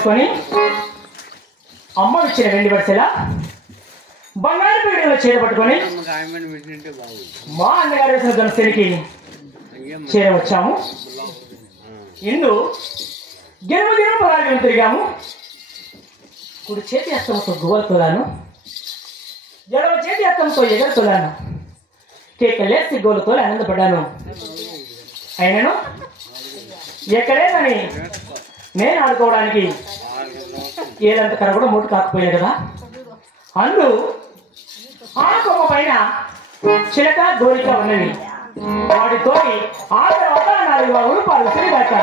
తీసుకొని అమ్మ ఇచ్చిన వెండి వరుసలా బంగారు పీడలో చేరపట్టుకొని మా అన్నగారు వేసిన ధనస్థితికి చేరవచ్చాము. ఇందు గెలుపు దినం పరాగం తిరిగాము. కుడి చేతి హస్తంతో గువ్వలు తోలాను, ఎడవ చేతి హస్తంతో ఎగర తోలాను, కేకలేసి గోలుతో ఆనందపడ్డాను. అయినను ఎక్కడేనని నేను ఆడుకోవడానికి ఏదంత కర కూడా మూటు కాకపోయాను కదా. అందు ఆ కొమ్మ పైన చిలక గోరిక ఉన్నవి. వాటితో ఆ తర్వాత 4 బాగులు పాలు తిరిగాక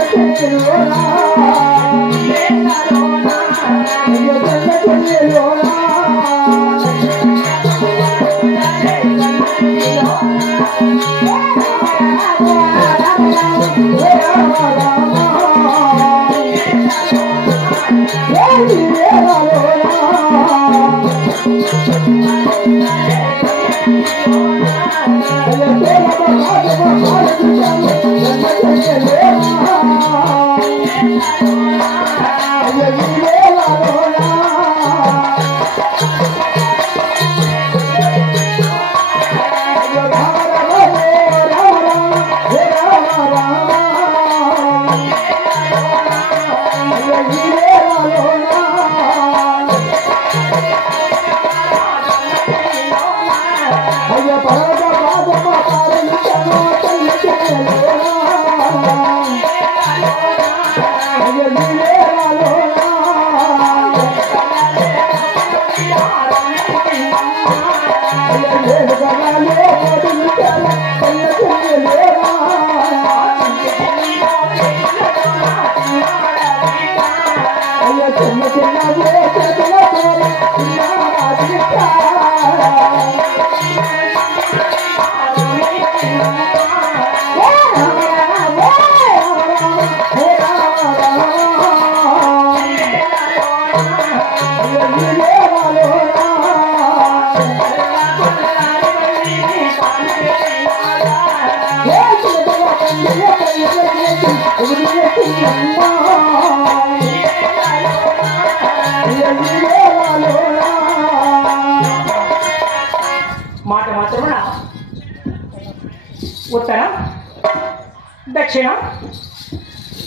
Thank you. మాట మాత్రమున ఉత్తర దక్షిణ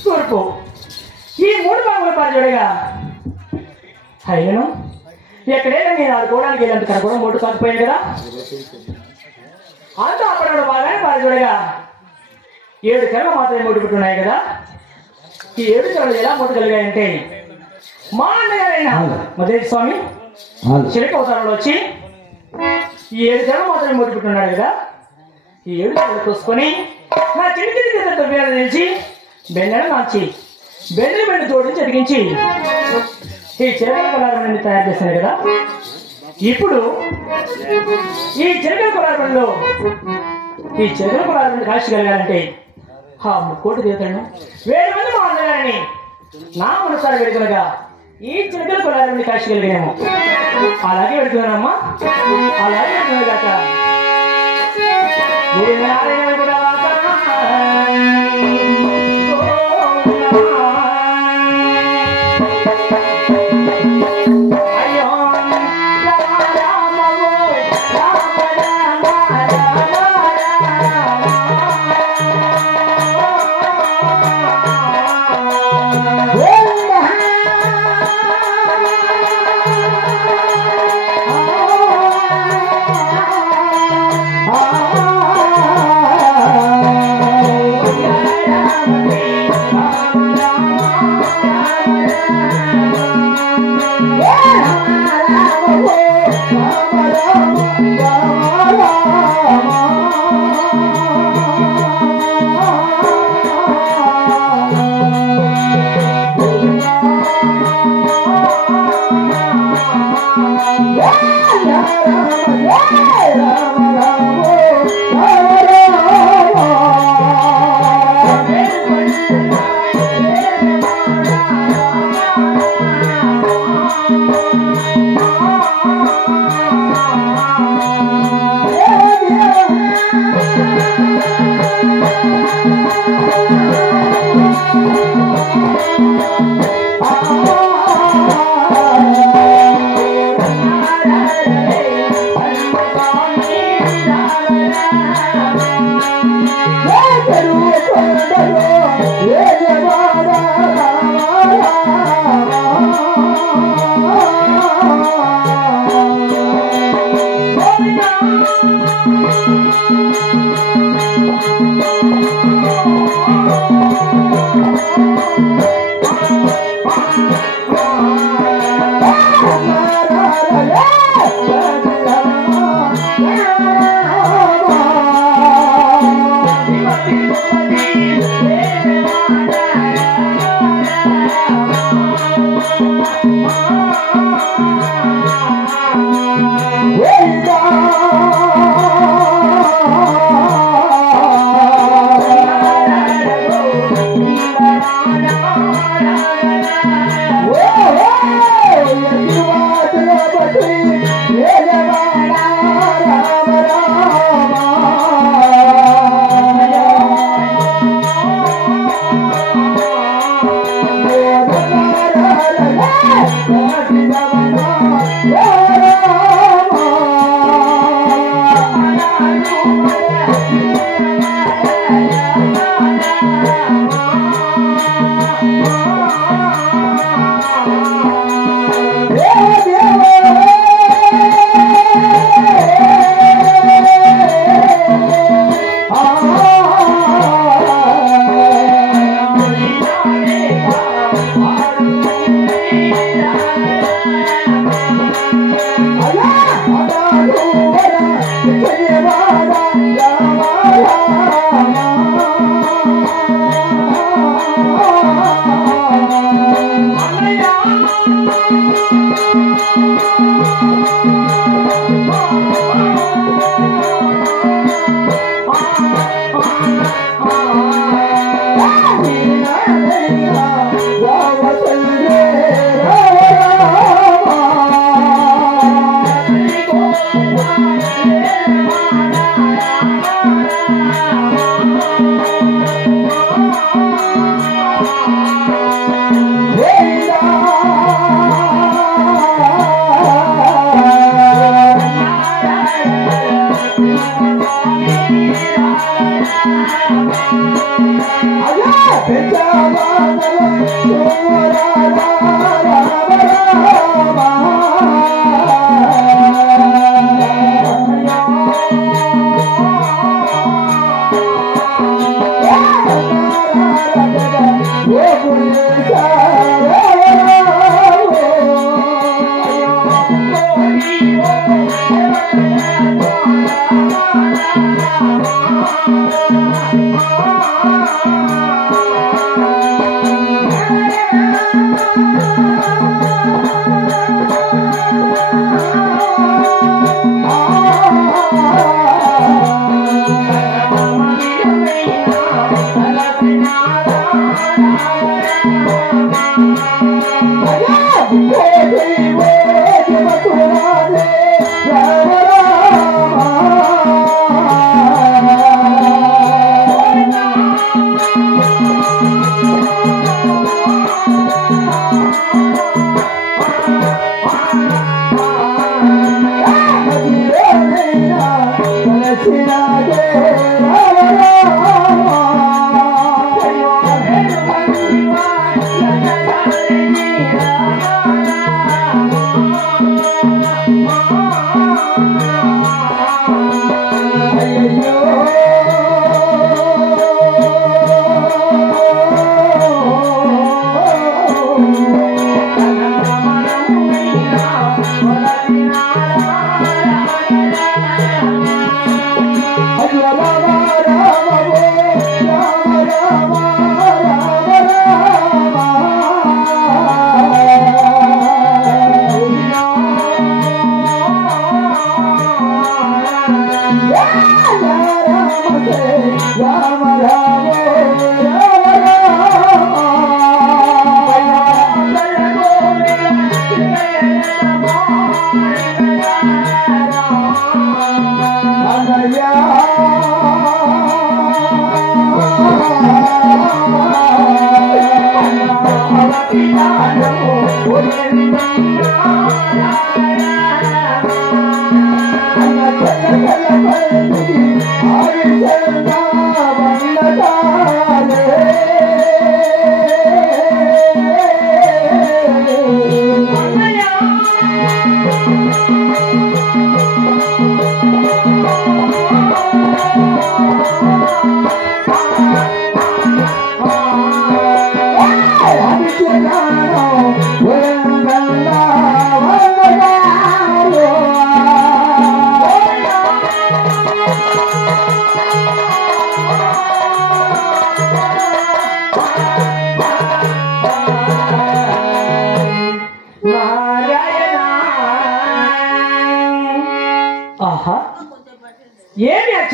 తూర్పు ఈ మూడు భాగముల పరిచోడగా అయినను ఎక్కడైనా నేను ఆడుకోవడానికి వెళ్ళేందుకు కూడా మూడు కాకపోయాను కదా. అంతా అక్కడ బాగానే పరిచోడగా 7 కళలు మాత్రమే మూడుకుంటున్నాయి కదా. ఈ 7 కళలు ఎలా మూటగలిగాయంటే మా అన్నగారైన మదేవి స్వామి చిలక అవతారంలో వచ్చి ఈ 7 కళలు మాత్రమే మూడుకుంటున్నాడు కదా. ఈ 7 కళలు చూసుకొని నా చిన్న చిన్న తొమ్మిది నిలిచి బెన్నెల నాచి బెండు జోడించి అడిగించి ఈ చిలకల కొలారమణి తయారు చేశాను కదా. ఇప్పుడు ఈ చిలకల కొలారమణిలో ఈ చిలకల కొలారమణి కాశీ కలగాలంటే కోటి తీరుతాను 7 మంది మా అన్నగారిని నా మనసారి వెడుకనగా ఈ చిలకల కొలారమణి కాశీ కలిగాము. అలాగే వెడుతున్నానమ్మా, అలాగే వెడుతున్నాగాక Oh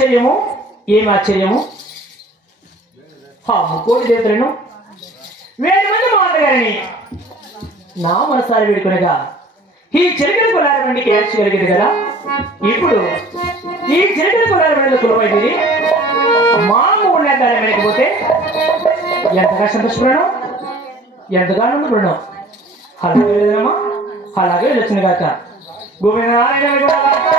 ఆశ్చర్యము ఏమి ఆశ్చర్యము ముక్కోటి దేవతలను 1000 మంది మా అన్నగారిని నా మనసారి వేడుకొనగా ఈ చిలకల కులాల బండికి ఏడ్చగలిగింది కదా. ఇప్పుడు ఈ చిలకల కులాల బండిలో కులమైంది మా 3 నెలల వెనకపోతే ఎంతగా సంతోషపడను, ఎంతగా ఆనందపడను. అలాగే వెళ్ళదమ్మా, అలాగే వెళ్ళొచ్చిన కాక గోవింద నారాయణ